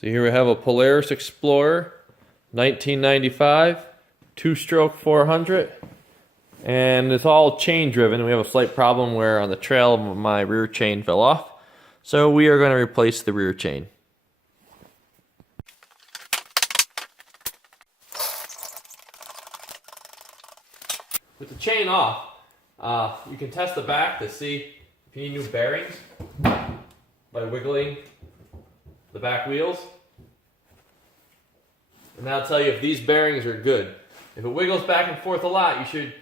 So here we have a Polaris Xplorer, 1995, two-stroke 400, and it's all chain driven. We have a slight problem where on the trail my rear chain fell off, so we are going to replace the rear chain. With the chain off, you can test the back to see if you need new bearings by wiggling the back wheels. And that'll tell you if these bearings are good. If it wiggles back and forth a lot, you should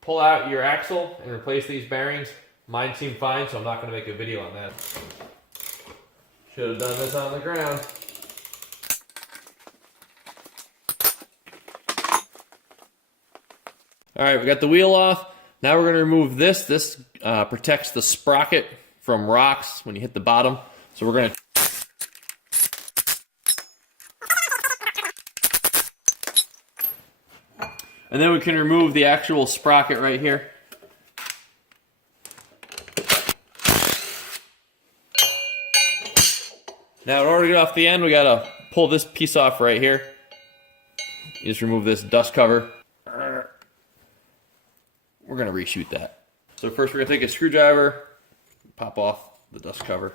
pull out your axle and replace these bearings. Mine seem fine, so I'm not going to make a video on that. Should have done this on the ground. Alright, we got the wheel off. Now we're going to remove this. This protects the sprocket from rocks when you hit the bottom. So we're going to and then we can remove the actual sprocket right here. Now in order to get off the end, we gotta pull this piece off right here. You just remove this dust cover. We're gonna reshoot that. So first we're gonna take a screwdriver, pop off the dust cover.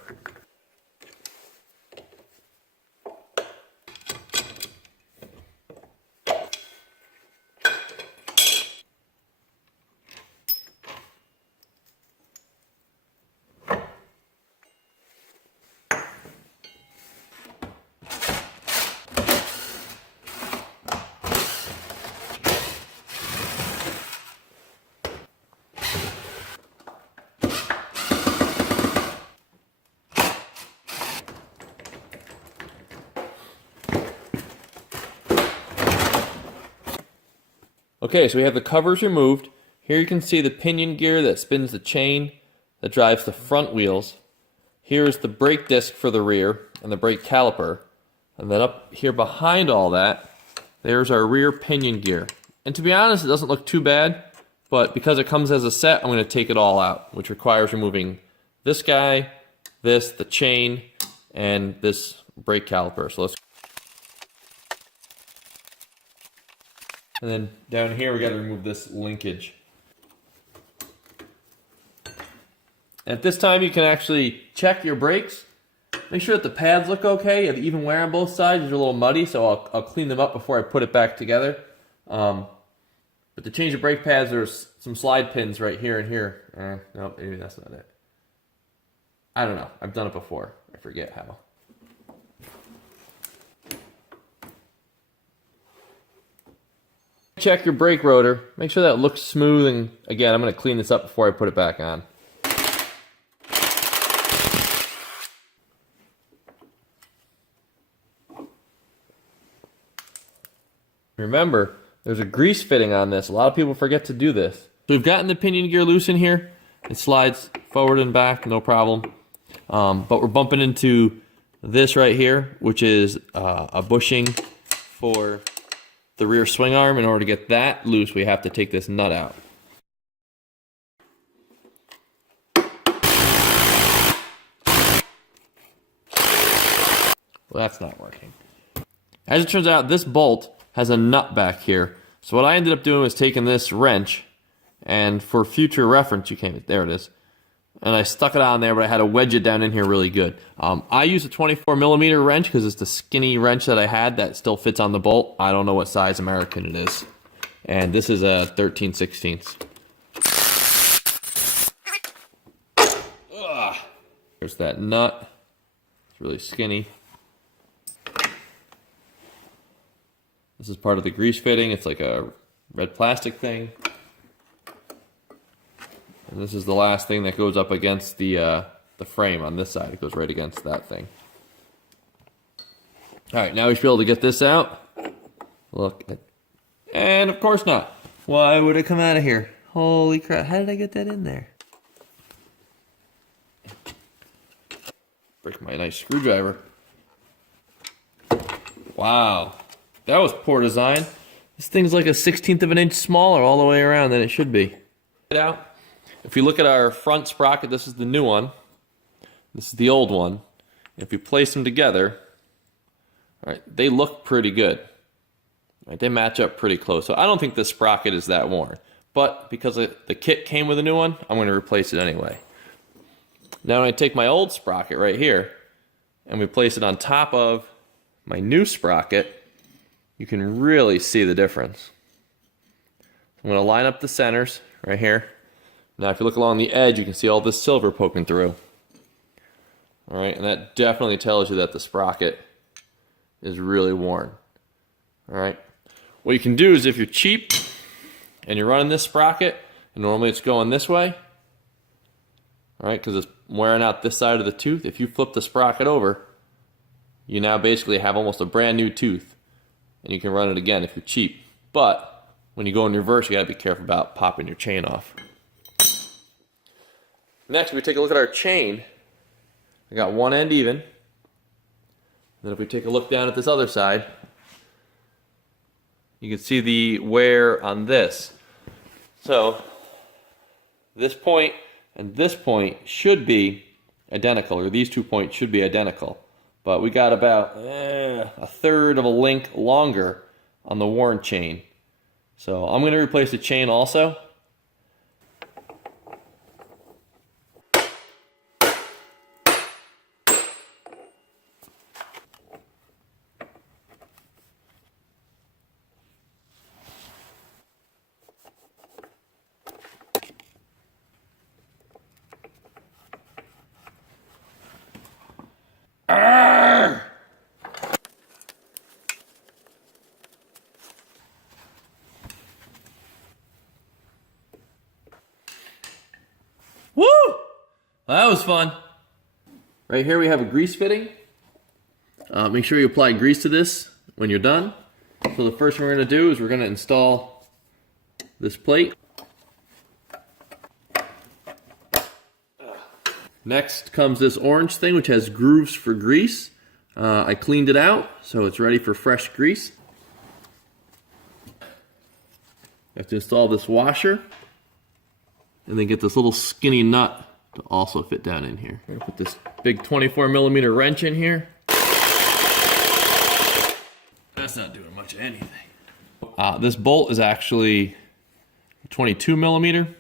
Okay, so we have the covers removed. Here you can see the pinion gear that spins the chain that drives the front wheels. Here is the brake disc for the rear and the brake caliper. And then up here behind all that, there's our rear pinion gear. And to be honest, it doesn't look too bad, but because it comes as a set, I'm going to take it all out, which requires removing this guy, this, the chain, and this brake caliper. So let's. And then down here we got to remove this linkage. At this time you can actually check your brakes. Make sure that the pads look okay. You have even wear on both sides. They're a little muddy, so I'll clean them up before I put it back together. But to change the brake pads, there's some slide pins right here and here. No, maybe that's not it. I don't know. I've done it before. I forget how. Check your brake rotor. Make sure that looks smooth, and again, I'm going to clean this up before I put it back on. Remember, there's a grease fitting on this. A lot of people forget to do this. So we've gotten the pinion gear loose in here. It slides forward and back, no problem. But we're bumping into this right here, which is a bushing for the rear swing arm. In order to get that loose, we have to take this nut out. Well, that's not working. As it turns out, this bolt has a nut back here. So what I ended up doing was taking this wrench, and for future reference, there it is. And I stuck it on there, but I had to wedge it down in here really good. I use a 24mm wrench because it's the skinny wrench that I had that still fits on the bolt. I don't know what size American it is. And this is a 13/16. Ugh. There's that nut. It's really skinny. This is part of the grease fitting. It's like a red plastic thing. And this is the last thing that goes up against the frame on this side. It goes right against that thing. Alright, now we should be able to get this out. Look. And of course not. Why would it come out of here? Holy crap, how did I get that in there? Break my nice screwdriver. Wow. That was poor design. This thing's like a 1/16 of an inch smaller all the way around than it should be. Out. If you look at our front sprocket, this is the new one. This is the old one. If you place them together, All right, they look pretty good. Right, they match up pretty close. So I don't think the sprocket is that worn. But because the kit came with a new one, I'm going to replace it anyway. Now when I take my old sprocket right here and we place it on top of my new sprocket, you can really see the difference. I'm going to line up the centers right here. Now if you look along the edge, you can see all this silver poking through. All right, and that definitely tells you that the sprocket is really worn. All right, what you can do is if you're cheap and you're running this sprocket, and normally it's going this way, all right, because it's wearing out this side of the tooth. If you flip the sprocket over, you now basically have almost a brand new tooth, and you can run it again if you're cheap. But when you go in reverse, you got to be careful about popping your chain off. Next, we take a look at our chain. I got one end even. Then if we take a look down at this other side, you can see the wear on this. So this point and this point should be identical, or these 2 points should be identical. But we got about a third of a link longer on the worn chain. So I'm going to replace the chain also. Woo! That was fun. Right here we have a grease fitting. Make sure you apply grease to this when you're done. So the first thing we're going to do is we're going to install this plate. Next comes this orange thing which has grooves for grease. I cleaned it out so it's ready for fresh grease. I have to install this washer and then get this little skinny nut to also fit down in here. I'm gonna put this big 24mm wrench in here. That's not doing much of anything. This bolt is actually 22mm,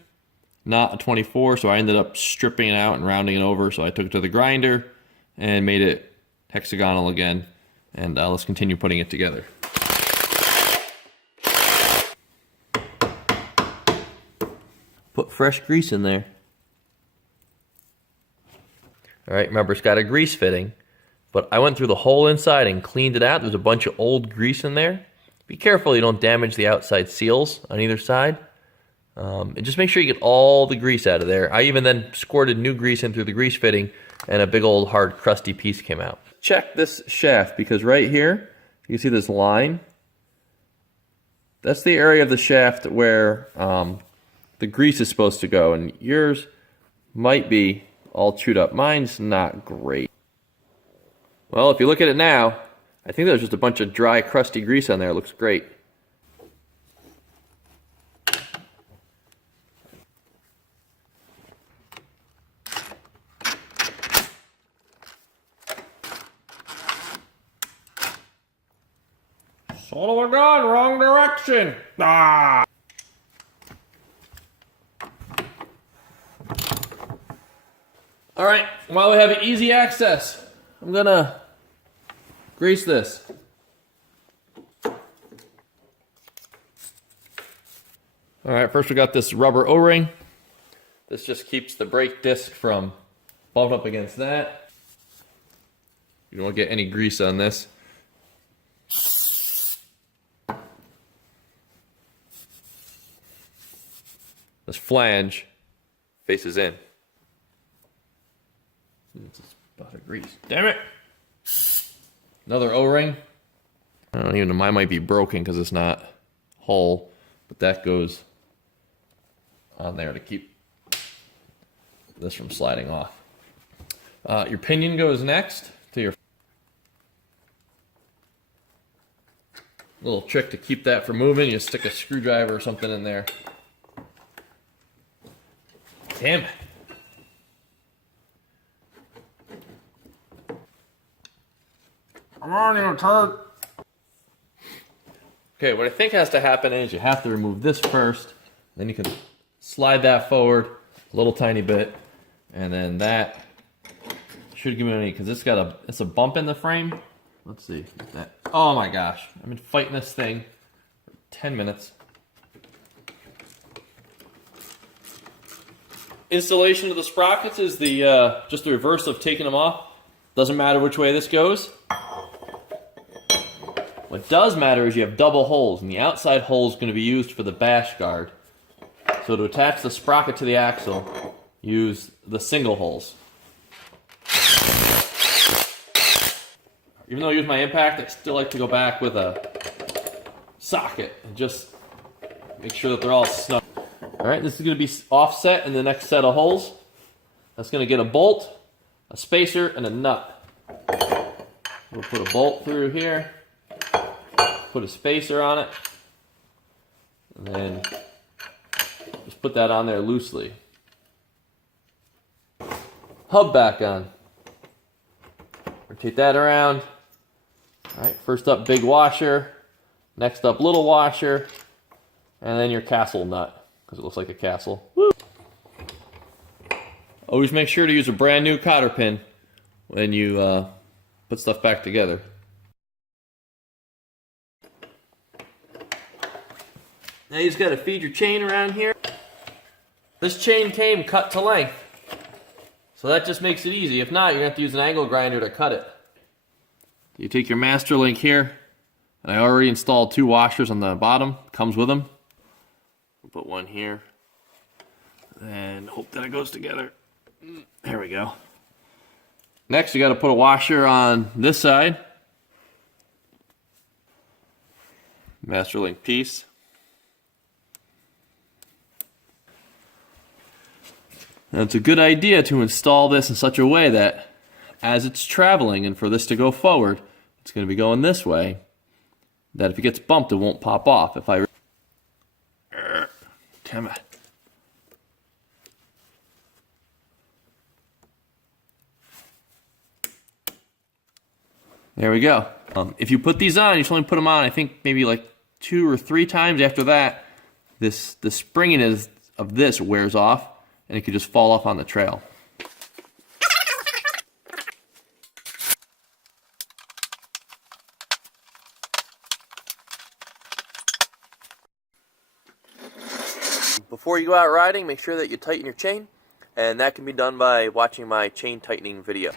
not a 24, so I ended up stripping it out and rounding it over. So I took it to the grinder and made it hexagonal again. And let's continue putting it together. Put fresh grease in there. All right, remember it's got a grease fitting, but I went through the whole inside and cleaned it out. There's a bunch of old grease in there. Be careful you don't damage the outside seals on either side. And just make sure you get all the grease out of there. I even then squirted new grease in through the grease fitting and a big old hard crusty piece came out. Check this shaft because right here, you see this line? That's the area of the shaft where the grease is supposed to go, and yours might be all chewed up. Mine's not great. Well, if you look at it now, I think there's just a bunch of dry, crusty grease on there. It looks great. Son of a gun, wrong direction! Ah! All right, while we have easy access, I'm gonna grease this. All right, first we got this rubber O-ring. This just keeps the brake disc from bumping up against that. You don't want to get any grease on this. This flange faces in. It's a spot of grease. Damn it! Another O-ring. I don't even know, mine might be broken because it's not whole, but that goes on there to keep this from sliding off. Your pinion goes next to your little trick to keep that from moving. You stick a screwdriver or something in there. Damn it. Come on, you turd. Okay, what I think has to happen is you have to remove this first, then you can slide that forward a little tiny bit, and then that should give me any, because it's a bump in the frame. Let's see. Oh my gosh, I've been fighting this thing for 10 minutes. Installation of the sprockets is just the reverse of taking them off. Doesn't matter which way this goes. What does matter is you have double holes, and the outside hole is going to be used for the bash guard. So to attach the sprocket to the axle, use the single holes. Even though I use my impact, I still like to go back with a socket and just make sure that they're all snug. Alright, this is going to be offset in the next set of holes. That's going to get a bolt, a spacer, and a nut. We'll put a bolt through here, put a spacer on it, and then just put that on there loosely. Hub back on. Rotate that around. Alright, first up big washer, next up little washer, and then your castle nut, because it looks like a castle. Woo! Always make sure to use a brand new cotter pin when you put stuff back together. Now you just got to feed your chain around here. This chain came cut to length, so that just makes it easy. If not, you're going to have to use an angle grinder to cut it. You take your master link here, and I already installed 2 washers on the bottom. Comes with them. We'll put one here, and hope that it goes together. There we go. Next, you got to put a washer on this side. Master link piece. Now, it's a good idea to install this in such a way that as it's traveling and for this to go forward, it's going to be going this way, that if it gets bumped, it won't pop off. If I... Damn it. There we go. If you put these on, you should only put them on, I think, maybe like 2 or 3 times. After that, the springiness of this wears off, and it could just fall off on the trail. Before you go out riding, make sure that you tighten your chain, and that can be done by watching my chain tightening video.